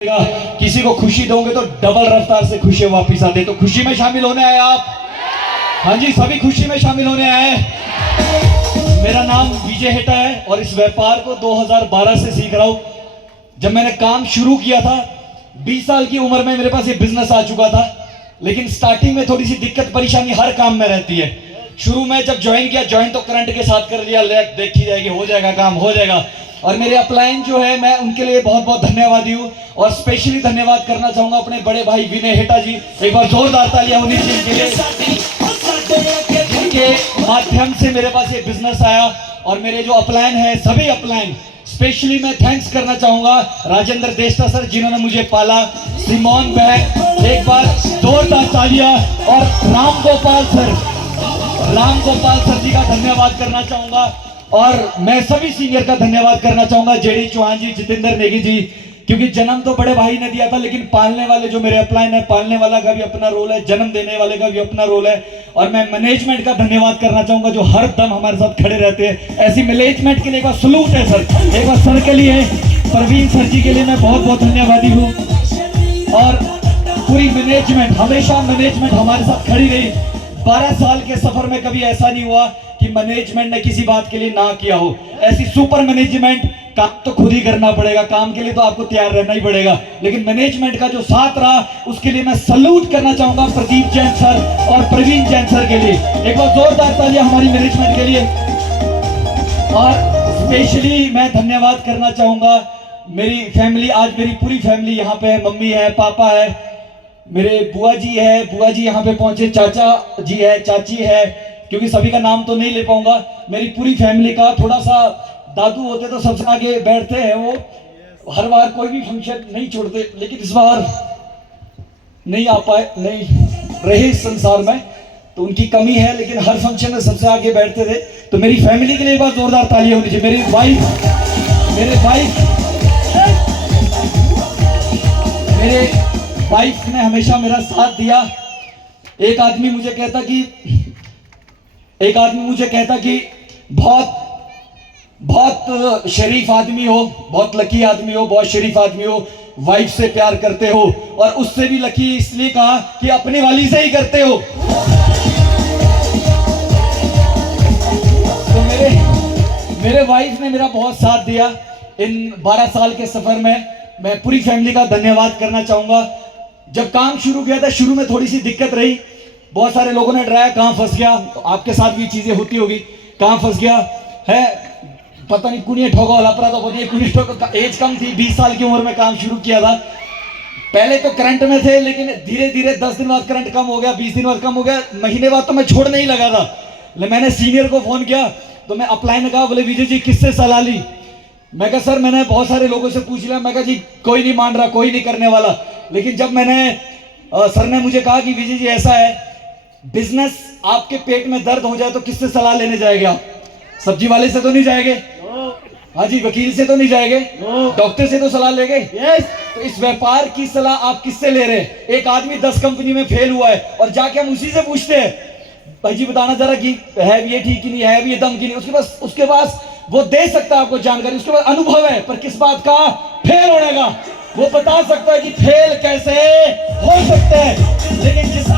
किसी को खुशी दोगे तो डबल रफ्तार से खुशी वापस आते। तो खुशी में शामिल होने आए आप? हाँ जी, सभी खुशी में शामिल होने आए। मेरा नाम विजय हेटा है और इस व्यापार को 2012 से सीख रहा हूँ। जब मैंने काम शुरू किया था 20 साल की उम्र में मेरे पास ये बिजनेस आ चुका था, लेकिन स्टार्टिंग में थोड़ी सी दिक्कत परेशानी हर काम में रहती है। शुरू में जब ज्वाइन किया, ज्वाइन तो करंट के साथ कर लिया, देखी जाएगी, हो जाएगा काम, हो जाएगा। और मेरे अपलाइन जो है, मैं उनके लिए बहुत बहुत धन्यवादी हूँ और स्पेशली धन्यवाद करना चाहूंगा अपने बड़े भाई विनय हेटा जी। एक बार जोरदार तालियां उन्हीं जी के लिए, जिनके माध्यम से मेरे पास ये बिजनेस आया। और मेरे जो अपलाइन है, सभी अपलाइन, स्पेशली मैं थैंक्स करना चाहूंगा राजेंद्र देस्ता सर, जिन्होंने मुझे पाला, सिमोन बहन, एक बार जोरदार तालियां, और राम गोपाल सर जी का धन्यवाद करना चाहूंगा। और मैं सभी सीनियर का धन्यवाद करना चाहूंगा, जेडी चौहान जी, जितेंद्र नेगी जी, क्योंकि जन्म तो बड़े भाई ने दिया था, लेकिन पालने वाले जो मेरे अपलाइन है, पालने वाला का भी अपना रोल है, जन्म देने वाले का भी अपना रोल है। और मैं मैनेजमेंट का धन्यवाद करना चाहूंगा, जो हर दम हमारे साथ खड़े रहते हैं। ऐसी मैनेजमेंट के लिए एक बार सलूट है सर, एक बार सर के लिए, प्रवीण सर जी के लिए मैं बहुत बहुत धन्यवादी हूँ। और पूरी मैनेजमेंट, हमेशा मैनेजमेंट हमारे साथ खड़ी रही। 12 साल के सफर में कभी ऐसा नहीं हुआ कि मैनेजमेंट ने किसी बात के लिए ना किया हो। ऐसी सुपर मैनेजमेंट, काम तो खुद ही करना पड़ेगा, काम के लिए तो आपको तैयार रहना ही पड़ेगा, लेकिन मैनेजमेंट का जो साथ रहा उसके लिए मैं सलूट करना चाहूंगा प्रदीप जैन सर और प्रवीण जैन सर के लिए। एक बार जोरदार तालियां हमारी मैनेजमेंट के लिए। और स्पेशली मैं धन्यवाद करना चाहूंगा मेरी फैमिली, आज मेरी पूरी फैमिली यहाँ पे है, मम्मी है, पापा है, मेरे बुआ जी है, बुआ जी यहाँ पे पहुंचे, चाचा जी है, चाची है, क्योंकि सभी का नाम तो नहीं ले पाऊंगा। मेरी पूरी फैमिली का, थोड़ा सा दादू होते तो सबसे आगे बैठते हैं, वो हर बार कोई भी फंक्शन नहीं छोड़ते, लेकिन इस बार नहीं आ पाए, नहीं रहे इस संसार में, तो उनकी कमी है, लेकिन हर फंक्शन में सबसे आगे बैठते थे। तो मेरी फैमिली के लिए एक बार जोरदार तालियां होनी चाहिए। मेरे वाइफ ने हमेशा मेरा साथ दिया। एक आदमी मुझे कहता कि बहुत शरीफ आदमी हो, बहुत लकी आदमी हो, बहुत शरीफ आदमी हो, वाइफ से प्यार करते हो, और उससे भी लकी इसलिए कहा कि अपनी वाली से ही करते हो। तो मेरे वाइफ ने मेरा बहुत साथ दिया इन 12 साल के सफर में। मैं पूरी फैमिली का धन्यवाद करना चाहूंगा। जब काम शुरू किया था, शुरू में थोड़ी सी दिक्कत रही, बहुत सारे लोगों ने डराया कहां फंस गया, तो आपके साथ भी चीजें होती होगी, कहां फंस गया है, पता नहीं कुनिया ठोका वाला अपराध, तो पता कुनिया ठोका। एज कम थी, 20 साल की उम्र में काम शुरू किया था। पहले तो करंट में थे, लेकिन धीरे धीरे 10 दिन बाद करंट कम हो गया, 20 दिन बाद कम हो गया, महीने बाद तो मैं छोड़ने ही लगा था। मैंने सीनियर को फोन किया, तो मैं अप्लाई ने कहा, बोले विजय जी किससे सलाह ली? मैं कहा सर मैंने बहुत सारे लोगों से पूछ लिया। मैं कहा जी कोई नहीं मान रहा, कोई नहीं करने वाला। लेकिन जब सर ने मुझे कहा कि विजय जी ऐसा है, बिजनेस आपके पेट में दर्द हो जाए तो किससे सलाह लेने जाएंगे आप? सब्जी वाले से तो नहीं जाएंगे, हाँ जी, वकील से तो नहीं जाएंगे, डॉक्टर से तो सलाह लेंगे। तो इस व्यापार की सलाह आप किससे ले रहे हैं? एक आदमी 10 कंपनी में फेल हुआ है और जाके हम उसी से पूछते हैं, भाई जी बताना जरा कि है भी ये ठीक कि नहीं, है भी ये दम कि नहीं। उसके पास वो दे सकता है आपको जानकारी, उसके पास अनुभव है, पर किस बात का? फेल होने का। वो बता सकता है कि फेल कैसे हो सकते हैं। लेकिन जिस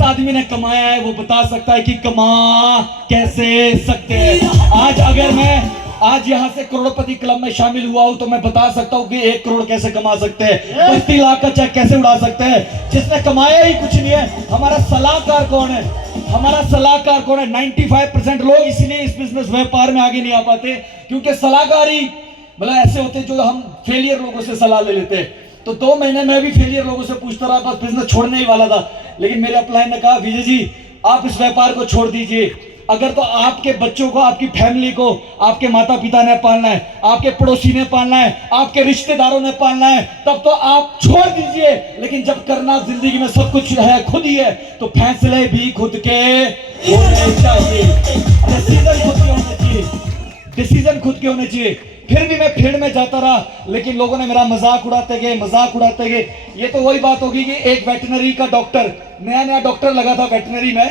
आदमी ने कमाया है, वो बता सकता है कि कमा कैसे सकते हैं। अगर मैं आज यहाँ से करोड़पति क्लब में शामिल हुआ हूं, तो मैं बता सकता हूँ कि 1 करोड़ कैसे कमा सकते हैं, 30 लाख का चेक कैसे उड़ा सकते हैं, जिसने कमाया ही कुछ नहीं है। हमारा सलाहकार कौन है? 95% लोग इसलिए इस बिजनेस व्यापार में आगे नहीं आ पाते, क्योंकि सलाहकारी मतलब ऐसे होते जो हम फेलियर लोगों से सलाह ले लेते हैं। तो 2 महीने में भी फेलियर लोगों से पूछता रहा, बस बिजनेस छोड़ने ही वाला था। लेकिन मेरे अपलाइन ने कहा विजय जी आप इस व्यापार को छोड़ दीजिए। अगर तो आपके बच्चों को, आपकी फैमिली को, आपके माता पिता ने पालना है, आपके पड़ोसी ने पालना है, आपके रिश्तेदारों ने पालना है, तब तो आप छोड़ दीजिए। लेकिन जब करना जिंदगी में सब कुछ है, खुद ही है, तो फैसले भी खुद के होने चाहिए, डिसीजन खुद के होने चाहिए। फिर भी मैं फील्ड में जाता रहा, लेकिन लोगों ने मेरा मजाक उड़ाते गए। ये तो वही बात होगी कि एक वेटनरी का डॉक्टर, नया डॉक्टर लगा था वेटनरी में,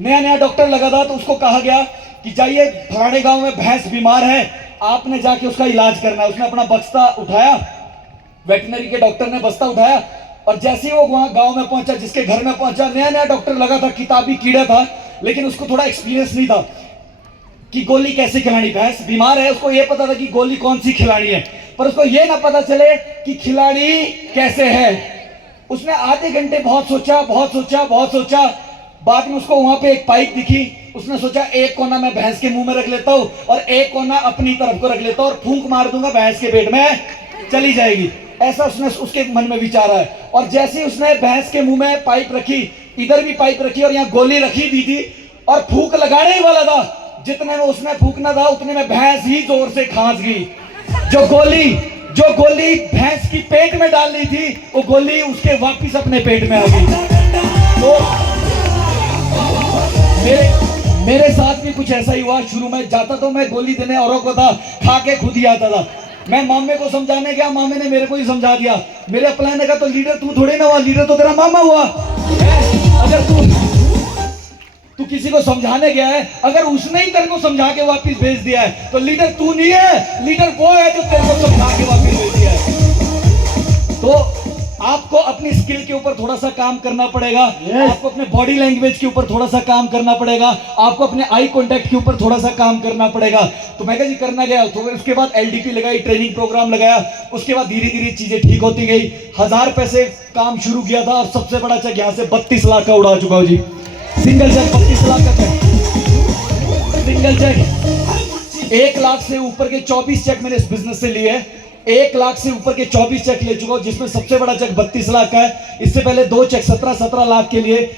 नया डॉक्टर लगा था, तो उसको कहा गया कि जाइए फलाने गांव में भैंस बीमार है, आपने जाके उसका इलाज करना है। उसने अपना बक्सा उठाया वेटनरी के डॉक्टर ने बस्ता उठाया और जैसे ही वो वहां गांव में पहुंचा, जिसके घर में पहुंचा, नया नया डॉक्टर लगा था, किताबी कीड़ा था, लेकिन उसको थोड़ा एक्सपीरियंस नहीं था कि गोली कैसे खिलानी। भैंस बीमार है, उसको ये पता था कि गोली कौन सी खिलानी है, पर उसको ये ना पता चले कि खिलाड़ी कैसे है। उसने आधे घंटे बहुत सोचा। बाद में उसको वहां पे एक पाइप दिखी। उसने सोचा एक कोना मैं भैंस के मुंह में रख लेता हूं और एक कोना अपनी तरफ को रख लेता हूं और फूंक मार दूंगा, भैंस के पेट में चली जाएगी। ऐसा उसने उसके मन में विचार आया और जैसे ही उसने भैंस के मुंह में पाइप रखी, इधर भी पाइप रखी और यहाँ गोली रखी दी थी और फूंक लगाने ही वाला था, जितने में उसने फूंकना था उतने में भैंस ही जोर से खांस गई। जो गोली भैंस की पेट में डालनी थी, वो गोली उसके वापिस अपने पेट में आ गई। तो मेरे साथ भी कुछ ऐसा ही हुआ। शुरू में जाता तो मैं गोली देने औरों को था, खा के खुद ही आता था। मैं मामे को समझाने गया, मामे ने मेरे को ही समझा दिया। मेरे अपलाइन ने कहा तो लीडर तू थोड़ी ना हुआ, लीडर तो तेरा मामा हुआ। अगर तू किसी को समझाने गया है, अगर उसने ही तेरे को समझा के वापस भेज दिया है तो लीडर तू नहीं है, लीडर वो है जो तेरे को समझा के वापस भेज दिया है। तो आपको अपनी स्किल के ऊपर थोड़ा सा काम करना पड़ेगा। आपको अपने बॉडी लैंग्वेज के ऊपर थोड़ा सा काम करना पड़ेगा। आपको अपने आई कांटेक्ट के ऊपर थोड़ा सा काम करना पड़ेगा। तो मैं जी करना गया, तो उसके बाद एलडीपी लगाई, ट्रेनिंग प्रोग्राम लगाया। उसके बाद धीरे धीरे चीजें ठीक होती गई। 1000 पैसे काम शुरू किया था और सबसे बड़ा चेक यहाँ से 32 लाख का उड़ा चुका हूँ जी। सिंगल चेक 32 लाख का चेक, सिंगल चेक। 1 लाख से ऊपर के 24 चेक मैंने इस बिजनेस से लिए। 1 लाख से ऊपर के 24 चेक ले चुका हूं, जिसमें सबसे बड़ा चेक 32 लाख का है। इससे पहले 2 चेक 17 लाख के लिए।